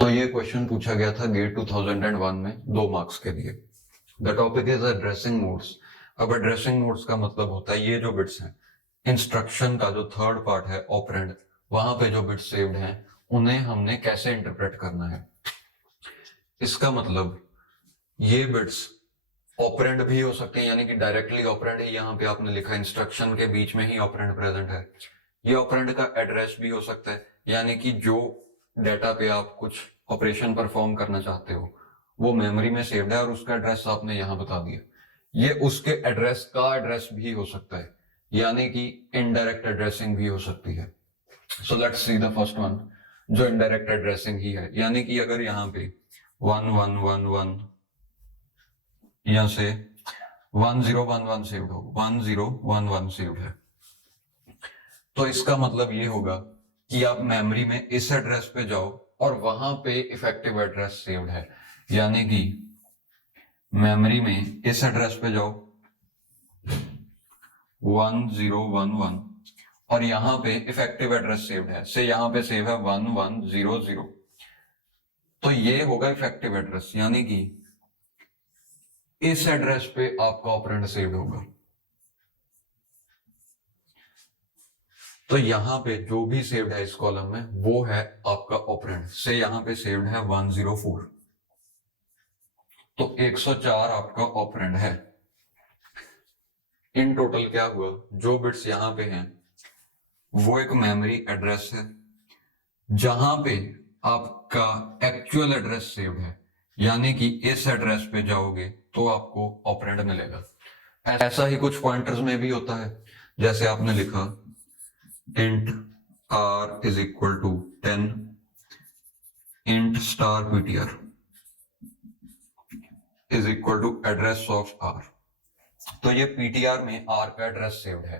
तो ये क्वेश्चन पूछा गया था गेट 2001 में 2 मार्क्स के लिए। The topic is addressing modes. अब एड्रेसिंग मोड्स का मतलब होता है ये जो बिट्स हैं इंस्ट्रक्शन का जो थर्ड पार्ट है ऑपरेंड, वहां पे जो बिट्स सेव्ड हैं उन्हें हमने कैसे इंटरप्रेट करना है। इसका मतलब ये बिट्स ऑपरेंड भी हो सकते हैं, यानी कि डायरेक्टली ऑपरेंड ही यहाँ पे आपने लिखा इंस्ट्रक्शन के बीच में ही ऑपरेंड प्रेजेंट है। ये ऑपरेंड का एड्रेस भी हो सकता है, यानी कि जो डेटा पे आप कुछ ऑपरेशन परफॉर्म करना चाहते हो वो मेमोरी में सेव्ड है और उसका एड्रेस आपने यहाँ बता दिया। ये उसके एड्रेस का एड्रेस भी हो सकता है, यानी कि इनडायरेक्ट एड्रेसिंग भी हो सकती है। So let's see the first one, जो इनडायरेक्ट एड्रेसिंग ही है, यानी कि अगर यहाँ पे 1111 यहां से 1011 सेव्ड हो, 1011 सेव्ड है, तो इसका मतलब ये होगा कि आप मेमोरी में इस एड्रेस पे जाओ और वहां पे इफेक्टिव एड्रेस सेव्ड है, यानी कि मेमोरी में इस एड्रेस पे जाओ 1011 और यहां पे इफेक्टिव एड्रेस सेव्ड है, से यहां पे सेव है 1100, तो ये होगा इफेक्टिव एड्रेस, यानी कि इस एड्रेस पे आपका ऑपरेंड सेव्ड होगा। तो यहां पे जो भी सेव्ड है इस कॉलम में वो है आपका ऑपरेंड, से यहां पे सेव्ड है 104, तो 104 आपका ऑपरेंड है। इन टोटल क्या हुआ, जो बिट्स यहां पे हैं वो एक मेमोरी एड्रेस है जहां पे आपका एक्चुअल एड्रेस सेव्ड है, यानी कि इस एड्रेस पे जाओगे तो आपको ऑपरेंड मिलेगा। ऐसा ही कुछ पॉइंटर्स में भी होता है, जैसे आपने लिखा int r is equal to 10 int star ptr is equal to address of r, तो ये ptr में r का एड्रेस सेव्ड है,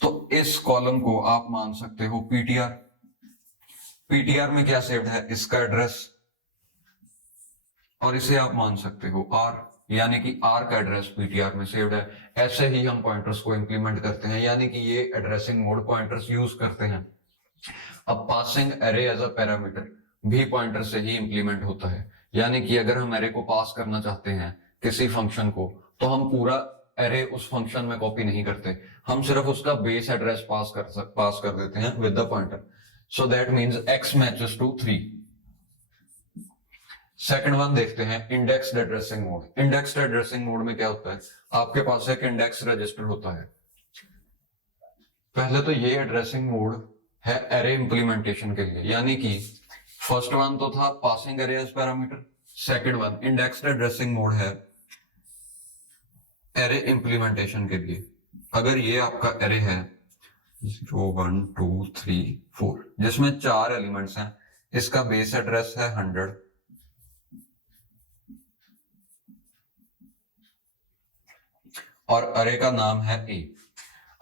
तो इस कॉलम को आप मान सकते हो ptr। ptr में क्या सेव्ड है, इसका एड्रेस, और इसे आप मान सकते हो r, यानी कि r का एड्रेस ptr में सेव्ड है। ऐसे ही हम पॉइंटर्स को इंप्लीमेंट करते हैं, यानी कि ये एड्रेसिंग मोड पॉइंटर्स यूज करते हैं। अब passing array as a parameter भी पॉइंटर से ही इंप्लीमेंट होता है, यानी कि अगर हम एरे को पास करना चाहते हैं किसी फंक्शन को, तो हम पूरा एरे उस फंक्शन में कॉपी नहीं करते, हम सिर्फ उसका बेस एड्रेस पास कर देते हैं with the pointer. So that means x matches to 3। Second one देखते हैं indexed addressing mode. Indexed addressing mode में क्या होता है, आपके पास एक इंडेक्स रजिस्टर होता है। पहले तो ये एड्रेसिंग मोड है एरे इंप्लीमेंटेशन के लिए, यानी कि फर्स्ट वन तो था passing array as parameter, second one indexed addressing mode है एरे इंप्लीमेंटेशन के लिए। अगर ये आपका एरे है 0 1 2 3 4 जिसमें 4 एलिमेंट्स हैं, इसका बेस एड्रेस है 100 और अरे का नाम है a।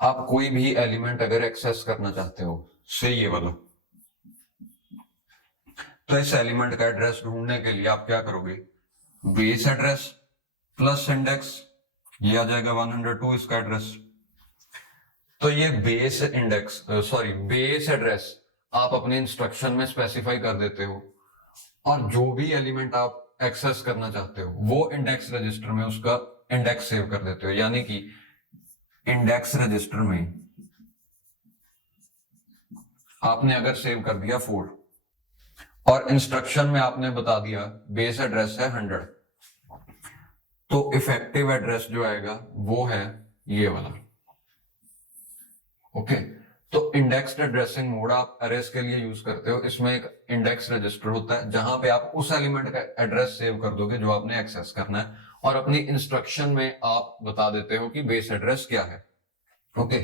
आप कोई भी एलिमेंट अगर एक्सेस करना चाहते हो, से ये वाला, तो इस एलिमेंट का एड्रेस ढूंढने के लिए आप क्या करोगे, बेस एड्रेस प्लस इंडेक्स, ये आ जाएगा 102 इसका एड्रेस। तो ये बेस इंडेक्स बेस एड्रेस आप अपने इंस्ट्रक्शन में स्पेसिफाई कर देते हो, और जो भी एलिमेंट आप एक्सेस करना चाहते हो वो इंडेक्स रजिस्टर में उसका इंडेक्स सेव कर देते हो, यानी कि इंडेक्स रजिस्टर में आपने अगर सेव कर दिया 4 और इंस्ट्रक्शन में आपने बता दिया बेस एड्रेस है 100, तो इफेक्टिव एड्रेस जो आएगा वो है ये वाला। ओके, तो इंडेक्स्ड एड्रेसिंग मोड आप अरेज के लिए यूज करते हो। इसमें एक इंडेक्स रजिस्टर होता है जहां पे आप उस एलिमेंट का एड्रेस सेव कर दोगे जो आपने एक्सेस करना है, और अपनी इंस्ट्रक्शन में आप बता देते हो कि बेस एड्रेस क्या है। Okay,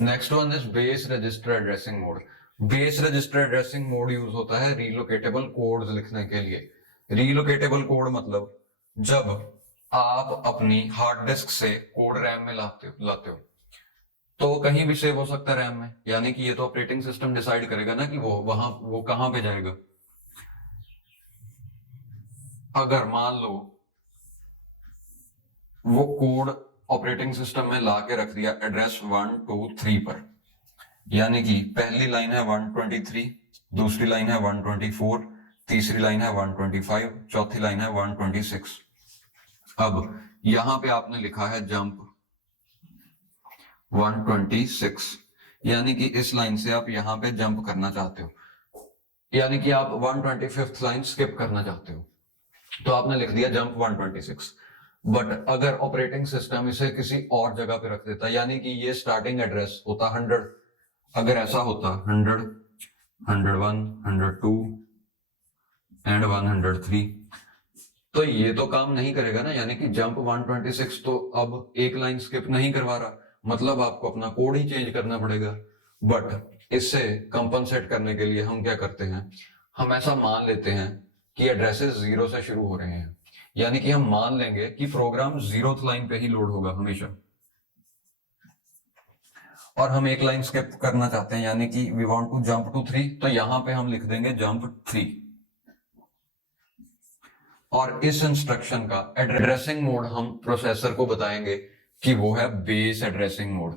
next one is base register addressing mode. Base register addressing mode use होता है रीलोकेटेबल कोड्स लिखने के लिए। रीलोकेटेबल कोड मतलब जब आप अपनी हार्ड डिस्क से कोड रैम में लाते हो तो कहीं भी सेव हो सकता है रैम में, यानी कि ये तो ऑपरेटिंग सिस्टम डिसाइड करेगा ना कि वो कहां पे जाएगा। अगर मान लो वो कोड ऑपरेटिंग सिस्टम में ला के रख दिया एड्रेस 1 2 3 पर, यानी कि पहली लाइन है 123, दूसरी लाइन है 124, तीसरी लाइन है 125, चौथी लाइन है 126। अब यहां पे आपने लिखा है जंप 126, यानी कि इस लाइन से आप यहां पे जंप करना चाहते हो, यानी कि आप 125th लाइन स्किप करना चाहते हो, तो आपने लिख दिया जंप 126। बट अगर ऑपरेटिंग सिस्टम इसे किसी और जगह पे रख देता, यानी कि ये स्टार्टिंग एड्रेस होता 100, अगर ऐसा होता 100, 101, 102 एंड 103, तो ये तो काम नहीं करेगा ना, यानी कि जंप 126 तो अब एक लाइन स्किप नहीं करवा रहा, मतलब आपको अपना कोड ही चेंज करना पड़ेगा। बट इससे कंपनसेट करने के लिए हम क्या करते हैं, हम ऐसा मान लेते हैं कि एड्रेसेस 0 से शुरू हो रहे हैं, यानी कि हम मान लेंगे कि प्रोग्राम 0th लाइन पे ही लोड होगा हमेशा, और हम एक लाइन स्किप करना चाहते हैं, यानी कि we want to jump to 3, तो यहां पे हम लिख देंगे जंप 3। और इस इंस्ट्रक्शन का एड्रेसिंग मोड हम प्रोसेसर को बताएंगे कि वो है बेस एड्रेसिंग मोड,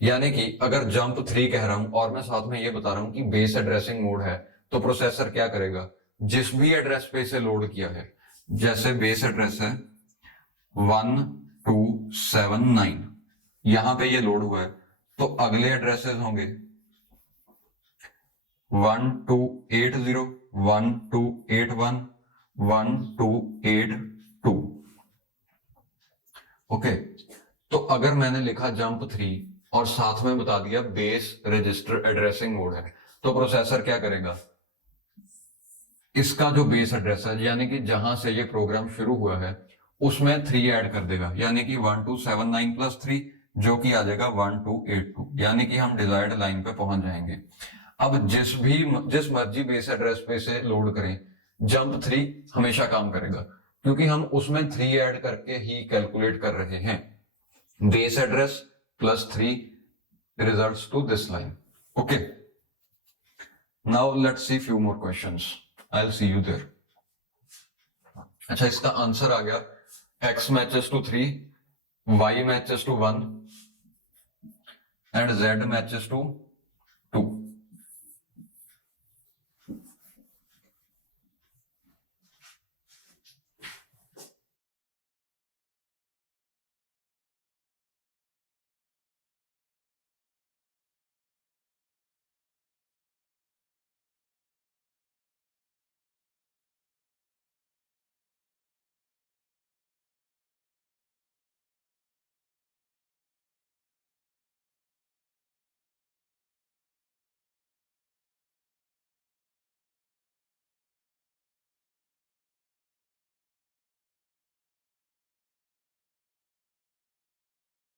यानी कि अगर जंप 3 कह रहा हूं और मैं साथ में ये बता रहा हूं कि बेस एड्रेसिंग मोड है, तो प्रोसेसर क्या करेगा, जिस भी एड्रेस पे इसे लोड किया है, जैसे बेस एड्रेस है 1279, यहां पे ये लोड हुआ है, तो अगले एड्रेसेस होंगे 1280, 1281, 1282। ओके, तो अगर मैंने लिखा जंप 3 और साथ में बता दिया बेस रजिस्टर एड्रेसिंग मोड है, तो प्रोसेसर क्या करेगा, इसका जो बेस एड्रेस है, यानी कि जहां से ये प्रोग्राम शुरू हुआ है, उसमें 3 ऐड कर देगा, यानी कि 1279 प्लस 3, जो कि आ जाएगा 1282, यानी कि हम डिजायर्ड लाइन पे पहुंच जाएंगे। अब जिस मर्जी बेस एड्रेस पे से लोड करें, जंप 3 हमेशा काम करेगा, क्योंकि हम उसमें 3 ऐड करके ही कैलकुलेट कर रहे हैं। Base address plus 3 results to this line. Okay, now let's see few more questions, I'll see you there. अच्छा, इसका आंसर आ गया x matches to 3, y matches to 1 and z matches to 2।